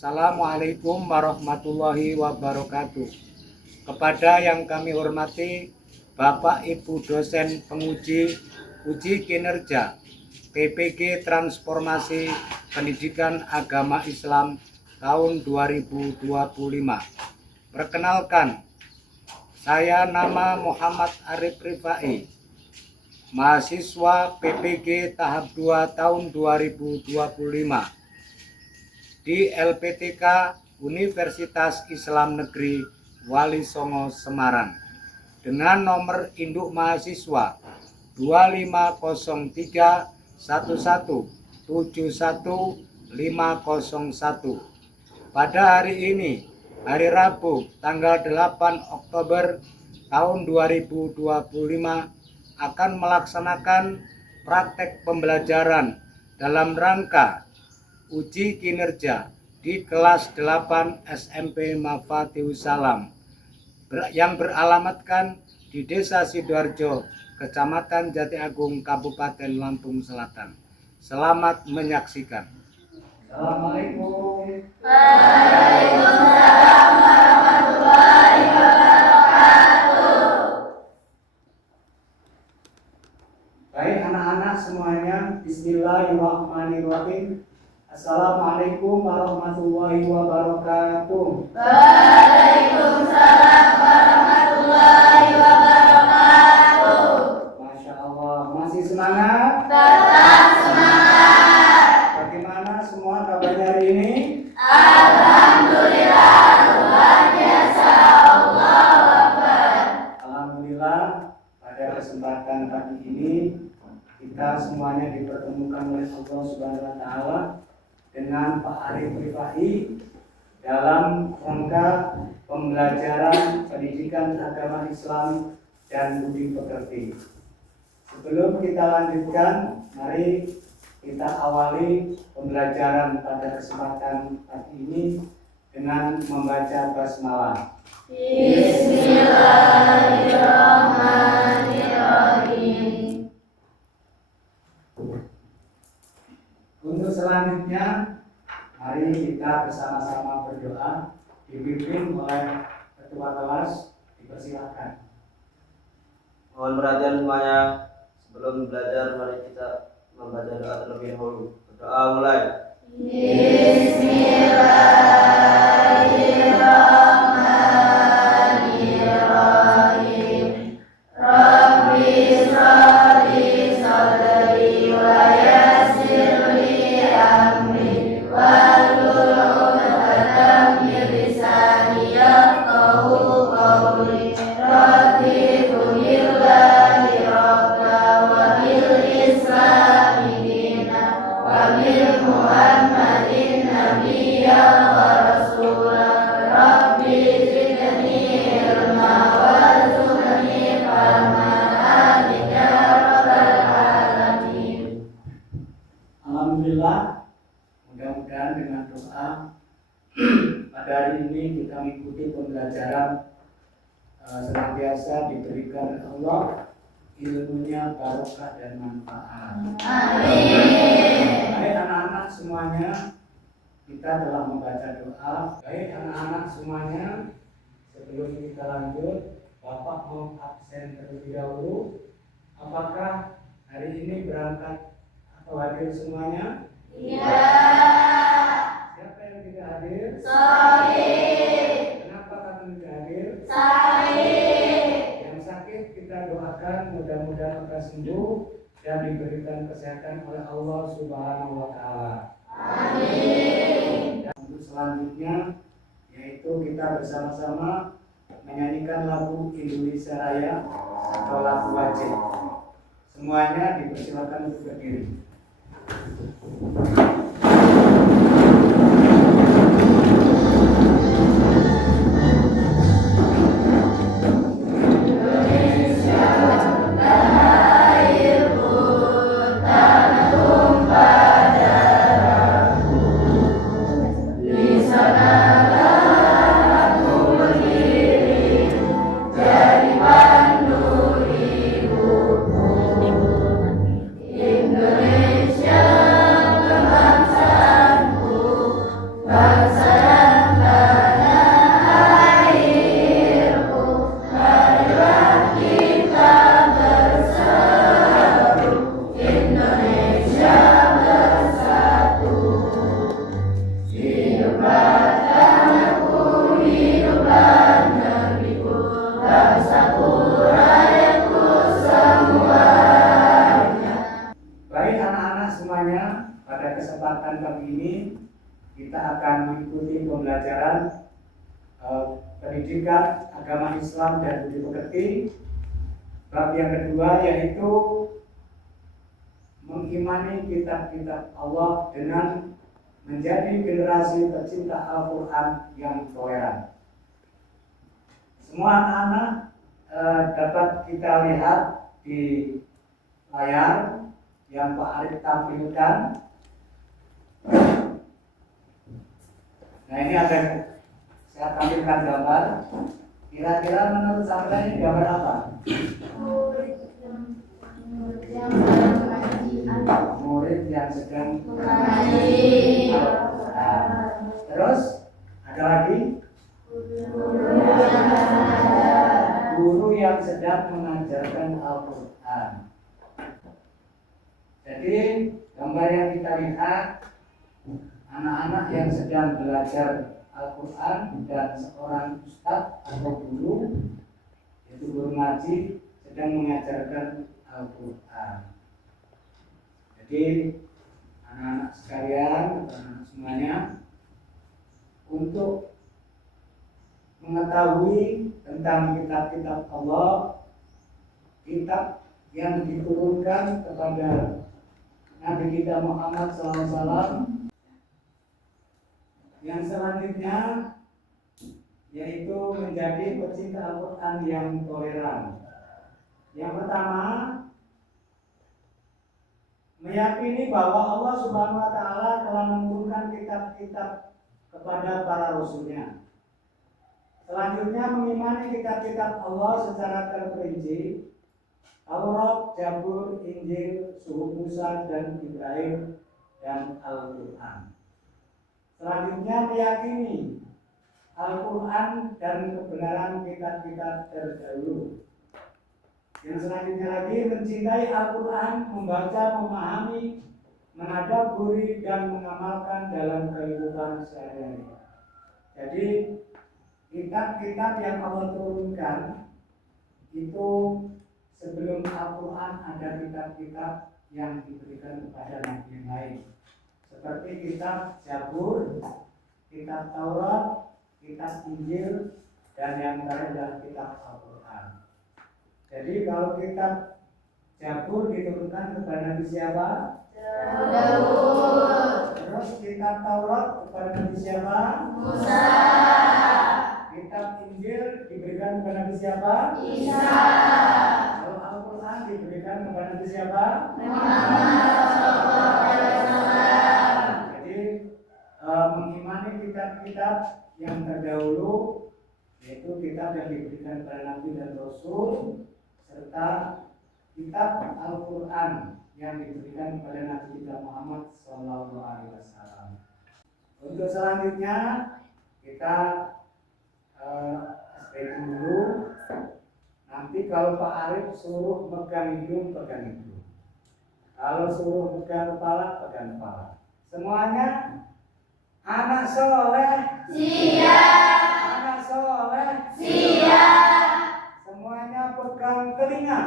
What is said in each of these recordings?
Assalamualaikum warahmatullahi wabarakatuh. Kepada yang kami hormati Bapak Ibu dosen penguji uji kinerja PPG Transformasi Pendidikan Agama Islam tahun 2025. Perkenalkan, saya nama Muhammad Arif Rifai, mahasiswa PPG tahap 2 tahun 2025 di LPTK Universitas Islam Negeri Wali Songo Semarang dengan nomor induk mahasiswa 25031717501. Pada hari ini, hari Rabu, tanggal 8 Oktober tahun 2025, akan melaksanakan praktek pembelajaran dalam rangka uji kinerja di kelas 8 SMP Mafatius Salam yang beralamatkan di Desa Sidoarjo, Kecamatan Jati Agung, Kabupaten Lampung Selatan. Selamat menyaksikan. Assalamualaikum. Waalaikumsalam warahmatullahi wabarakatuh. Baik anak-anak semuanya, bismillahirrahmanirrahim. Assalamualaikum warahmatullahi wabarakatuh. Waalaikumsalam warahmatullahi wabarakatuh. Masya Allah, masih semangat? Tetap semangat. Bagaimana semua kabarnya hari ini? Alhamdulillah, luar biasa. Allahu Akbar. Alhamdulillah, pada kesempatan pagi ini kita semuanya dipertemukan oleh Allah Subhanahu wa Ta'ala dengan Pak Arif Rifai dalam rangka pembelajaran pendidikan agama Islam dan budi pekerti. Sebelum kita lanjutkan, mari kita awali pembelajaran pada kesempatan pagi ini dengan membaca basmalah. Bismillahirrahmanirrahim. Untuk selanjutnya, mari kita bersama-sama berdoa, dipimpin oleh ketua kelas. Dipersilakan. Mohon perhatian semuanya. Sebelum belajar, mari kita membaca doa terlebih dahulu. Doa mulai. Bismillahirrahmanirrahim. Rabbi shrahli sadri wa yassir li amri wahlul 'uqdatam min lisani yafqahu qawli. Raditu billahi rabba wa bil islami dina wa bil Muhammadin nabiyya wa rasula. Rabbi zidni ilma warzuqni fahma. Amin ya rabbal alamin. Alhamdulillah, mudah-mudahan dengan doa pada hari ini kita mengikuti pembelajaran senantiasa diberikan oleh Allah ilmunya barokah dan manfaat. Amin. Baik anak-anak semuanya, kita telah membaca doa. Baik anak-anak semuanya, sebelum kita lanjut, Bapak mau absen terlebih dahulu. Apakah hari ini berangkat atau hadir semuanya? Iya. Siapa yang tidak hadir? Sahih. Kenapa kamu tidak hadir? Sahih. Yang sakit kita doakan mudah-mudahan akan sembuh dan diberikan kesehatan oleh Allah Subhanahu wa Ta'ala. Amin. Dan untuk selanjutnya yaitu kita bersama-sama menyanyikan lagu Indonesia Raya atau lagu wajib. Semuanya dipersilakan untuk berdiri. Jadi pandu hidupku. Indonesia kembali. kesempatan kali ini kita akan mengikuti pembelajaran pendidikan agama Islam dan budi pekerti. Bab yang kedua yaitu mengimani kitab-kitab Allah dengan menjadi generasi pecinta Al-Quran yang toleran. Semua anak-anak dapat kita lihat di layar yang Pak Arif tampilkan. Nah, ini ada saya tampilkan gambar. Kira-kira menurut Sandra ini gambar apa? Murid yang sedang mengaji. Terus ada lagi guru yang sedang mengajarkan Al-Quran. Jadi gambar yang kita lihat anak-anak yang sedang belajar Al-Quran dan seorang ustadz atau guru, yaitu guru ngaji, sedang mengajarkan Al-Quran. Jadi anak-anak sekalian, anak-anak semuanya, untuk mengetahui tentang kitab-kitab Allah, kitab yang diturunkan kepada Nabi kita Muhammad SAW, yang selanjutnya yaitu menjadi pecinta Al-Quran yang toleran. Yang pertama, meyakini bahwa Allah Subhanahu wa Ta'ala telah menurunkan kitab-kitab kepada para rasulnya. Selanjutnya, mengimani kitab-kitab Allah secara terperinci: Taurat, Zabur, Injil, Suhuf Musa dan Ibrahim, dan Al-Quran. Selanjutnya, meyakini Al-Quran dan kebenaran kitab-kitab terdahulu. Yang selanjutnya lagi, mencintai Al-Quran, membaca, memahami, menadabburi dan mengamalkan dalam kehidupan sehari-hari. Jadi kitab-kitab yang Allah turunkan itu, sebelum Al-Quran ada kitab-kitab yang diberikan kepada nabi yang lain, seperti kitab Zabur, kitab Taurat, kitab Injil, dan yang terakhir adalah kitab Al-Quran. Jadi kalau kitab Zabur diturunkan kepada Nabi siapa? Daud. Terus kitab Taurat kepada Nabi siapa? Musa. Kitab Injil diberikan kepada Nabi siapa? Isa. Kalau Al-Quran diberikan kepada Nabi siapa? Jadi mengimani kitab-kitab yang terdahulu, yaitu kitab yang diberikan kepada Nabi dan Rasul, serta kitab Al-Quran yang diberikan kepada Nabi kita Muhammad SAW. Untuk selanjutnya kita SPK dulu. Nanti kalau Pak Arif suruh megang hidung, pegang hidung. Kalau suruh pegang kepala, pegang kepala. Semuanya anak soleh Siap. anak soleh Siap. semuanya pegang telinga,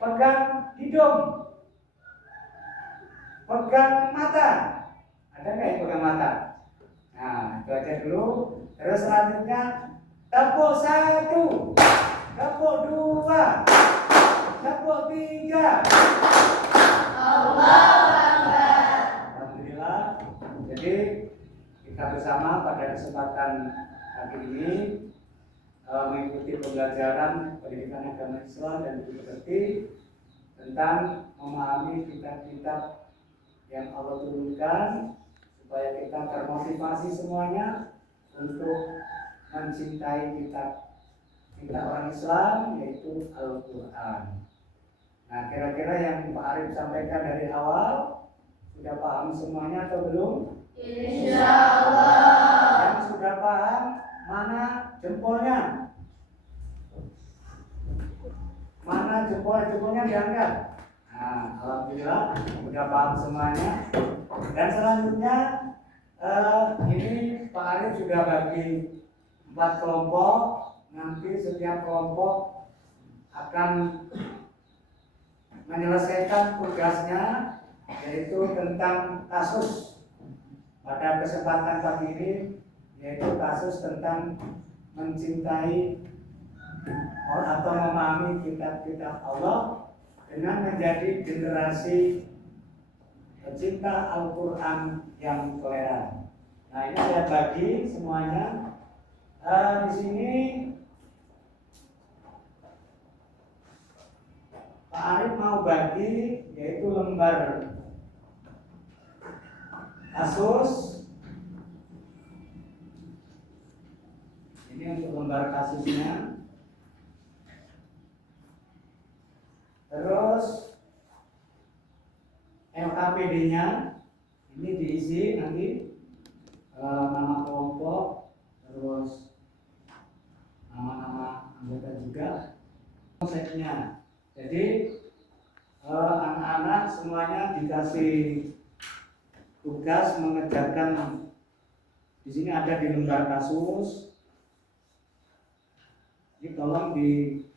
pegang hidung, pegang mata. Ada nggak yang pegang mata? Nah, itu aja dulu. Terus selanjutnya tepuk 1, tepuk 2, tepuk 3. Allahu Akbar. Alhamdulillah. Jadi kita bersama pada kesempatan hari ini mengikuti pembelajaran pendidikan agama Islam dan budi pekerti tentang memahami kitab-kitab yang Allah turunkan, supaya kita termotivasi semuanya untuk mencintai kitab orang Islam, yaitu Al-Quran. Nah, kira-kira yang Pak Arif sampaikan dari awal sudah paham semuanya atau belum? Insyaallah. Yang sudah paham, mana jempolnya? Mana jempolnya diangkat? Nah, alhamdulillah sudah paham semuanya. Dan selanjutnya ini Pak Arif sudah bagi 4 kelompok. Nanti setiap kelompok akan menyelesaikan tugasnya yaitu tentang kasus pada kesempatan pagi ini, yaitu kasus tentang mencintai atau memahami kitab-kitab Allah dengan menjadi generasi pecinta Al-Quran yang toleran. Nah, ini saya bagi semuanya. Di sini Pak Arif mau bagi, yaitu lembar kasus. Ini untuk lembar kasusnya. Terus LKPD-nya ini diisi nanti nama kelompok, terus nama-nama anggota juga, konsepnya. Jadi anak-anak semuanya dikasih tugas mengerjakan. Di sini ada di lembar kasus. Ini tolong diajak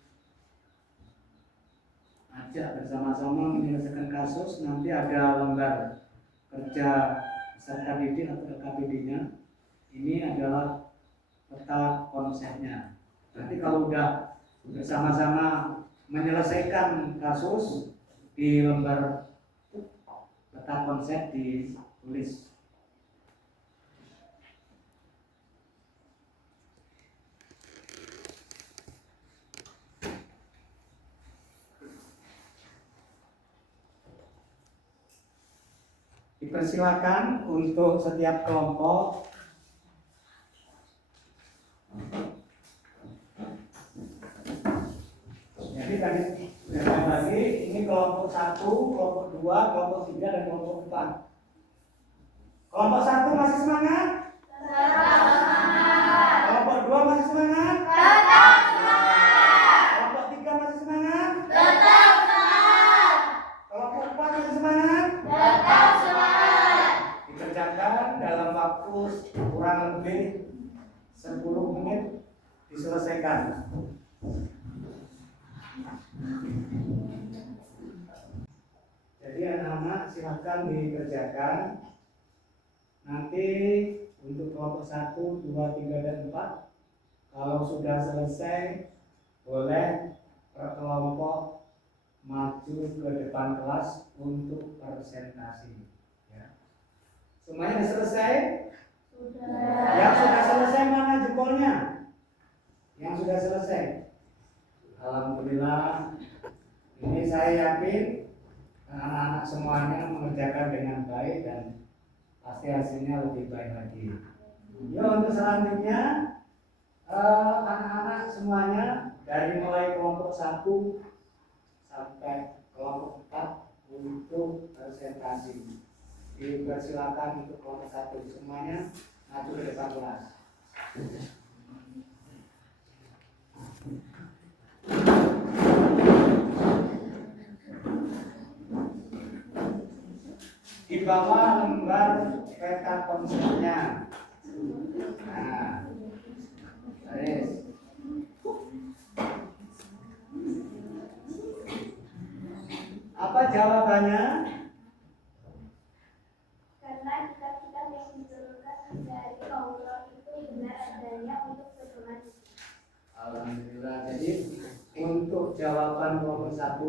bersama-sama menyelesaikan kasus. Nanti ada lembar kerja peserta didik atau LKPD-nya. Ini adalah peta konsepnya. Nanti kalau udah bersama-sama menyelesaikan kasus, di lembar peta konsep ditulis. Dipersilakan untuk setiap kelompok jadi tadi saya bagi ini kelompok 1, kelompok 2, kelompok 3 dan kelompok 4. Kelompok 1 masih semangat? Tetap semangat. Kelompok 2 masih semangat? Tetap semangat. Kelompok 3 masih semangat? Tetap semangat. Kelompok 4 masih semangat? Tetap semangat. Dikerjakan dalam waktu kurang lebih 10 menit diselesaikan. Jadi anak-anak silakan dikerjakan. Nanti untuk kelompok 1, 2, 3, dan 4, kalau sudah selesai boleh per kelompok maju ke depan kelas untuk presentasi. Ya. Semuanya sudah selesai? Sudah. Yang sudah selesai mana jempolnya? Yang sudah selesai? Alhamdulillah. Ini saya yakin anak-anak semuanya mengerjakan dengan baik dan pasti hasilnya lebih baik lagi. Ya, untuk selanjutnya anak-anak semuanya dari mulai kelompok 1 sampai kelompok 4 untuk presentasi. Dipersilakan untuk kelompok 1 semuanya maju ke depan kelas. Di bawah lembar peta konsepnya. Nah, baris. Apa jawabannya? Karena kitab-kitab yang diturunkan dari Allah itu benar adanya untuk pedoman. Alhamdulillah. Jadi untuk jawaban nomor 1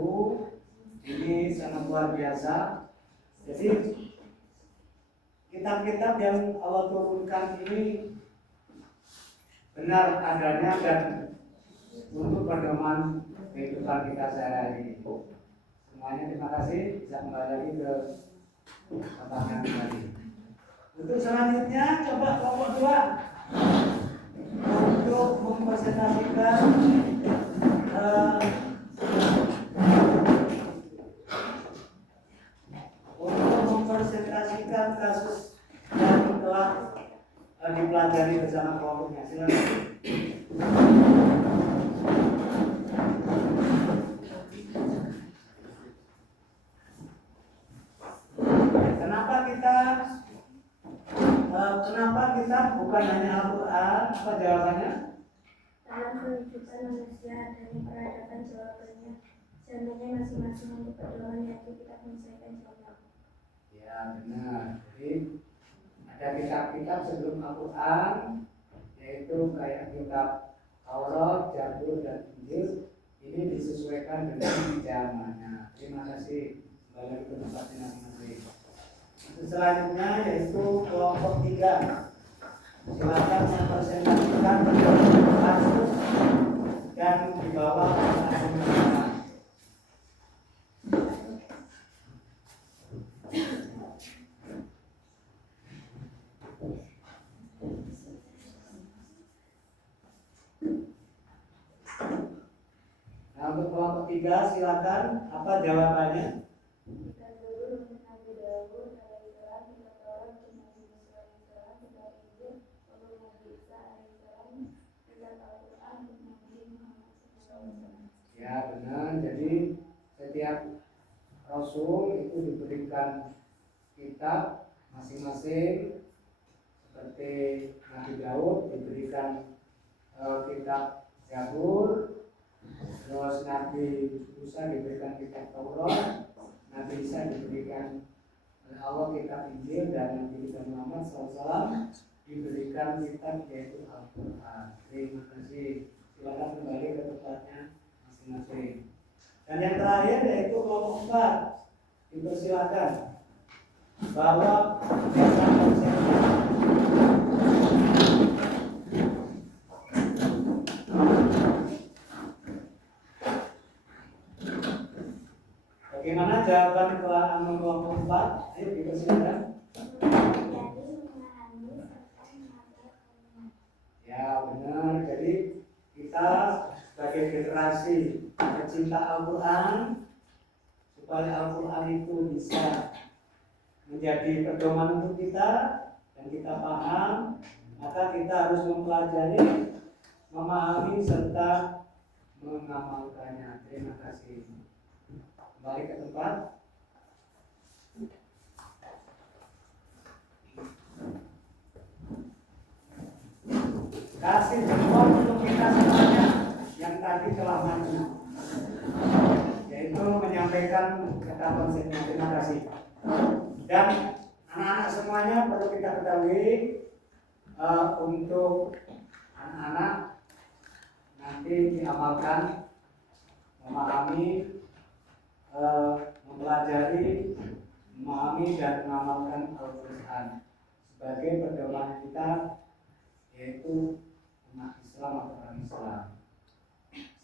ini sangat luar biasa. Jadi kitab-kitab yang Allah turunkan ini benar adanya dan untuk pedoman kehidupan kita sehari-hari. Semuanya terima kasih, bisa kembali lagi ke tempat kembali. Untuk selanjutnya coba kelompok 2 untuk mempresentasikan kasus yang telah dipelajari bersama kelompoknya. Silakan. Kenapa kita bukan hanya Al-Quran? Apa jawabannya? Dalam kehidupan manusia adanya peradaban jawabannya. Seandainya masing-masing untuk pedoman yaitu kita menyelesaikan jawaban. Ya benar. Jadi ada kitab-kitab sebelum Al-Quran, yaitu kayak kitab Taurat, Zabur, dan Injil. Ini disesuaikan dengan zamannya. Terima kasih. Kembali ke tempatnya masing-masing. Selanjutnya yaitu kelompok 3. Silakan mempresentasikan kasus dan dibawa pertanyaan. Nah, untuk kelompok 3 silakan, apa jawabannya? Ya benar, jadi setiap Rasul itu diberikan kitab masing-masing. Seperti Nabi Daud diberikan kitab Zabur, terus Nabi Musa diberikan kitab Taurat, Nabi Isa diberikan oleh Allah kitab Injil, dan Nabi Muhammad SAW diberikan kitab yaitu Al-Quran. Terima kasih. Silakan kembali ke tempatnya masing-masing. Dan yang terakhir yaitu kelompok 4. Dipersilakan bawa data konsennya. Bagaimana jawaban kelompok 4? Ayo dipersilakan. Ya benar, jadi kita sebagai generasi pecinta Al-Quran, supaya Al-Quran itu bisa menjadi pedoman untuk kita dan kita paham, maka kita harus mempelajari, memahami serta mengamalkannya. Terima kasih. Kembali ke tempat. Kasih jempol untuk kita semuanya yang tadi telah maju, yaitu menyampaikan kata konsepnya. Terima kasih. Dan anak-anak semuanya perlu kita ketahui, untuk anak-anak nanti diamalkan, memahami, mempelajari, memahami dan mengamalkan Al-Quran sebagai pedoman kita, yaitu umat Islam atau orang Islam.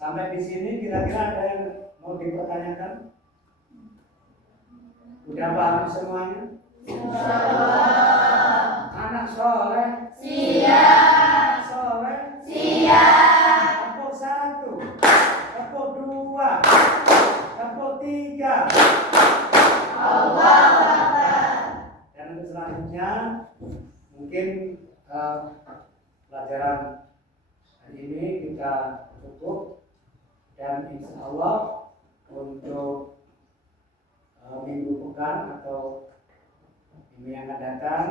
Sampai di sini kira-kira ada yang mau dipertanyakan? Udah paham semuanya? Anak soleh? Siap. Anak soleh? Siap. Tepuk 1, tepuk 2, tepuk 3. Allahu Akbar. Dan untuk selanjutnya mungkin pelajaran hari ini kita cukup, dan insya Allah untuk minggu pekan atau minggu yang akan datang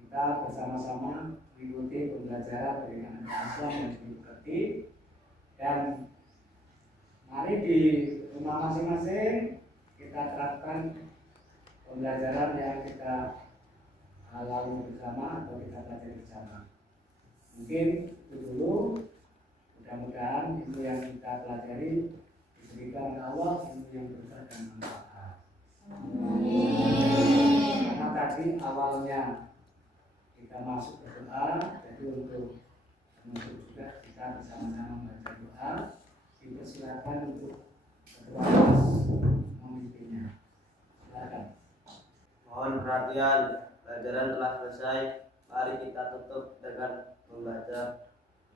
kita bersama-sama mengikuti pembelajaran dari anak Islam yang dimengerti, dan mari di rumah masing-masing kita terapkan pembelajaran yang kita lalui bersama atau kita pelajari bersama. Mungkin itu dulu. Mudah-mudahan ilmu yang kita pelajari diberikan oleh Allah, ilmu yang berkah dan manfaat. Karena tadi awalnya kita masuk ke doa, jadi untuk menutup juga kita bersama-sama membaca doa. Dipersilakan untuk kedua kelas memimpinnya. Silakan. Mohon perhatian, pelajaran telah selesai. Mari kita tutup dengan membaca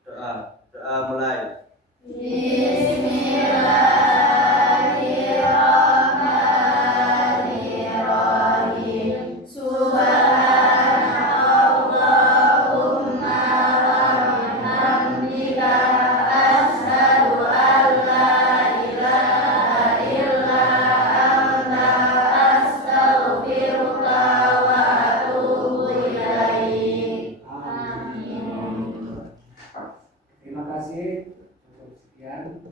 doa. Doa mulai. Bismillahirrahmanirrahim. Subhanakallahumma wa bihamdika asyhadu an la ilaha illa anta astaghfiruka wa atubu ilaik. Amin. Terima kasih. Cukup sekian.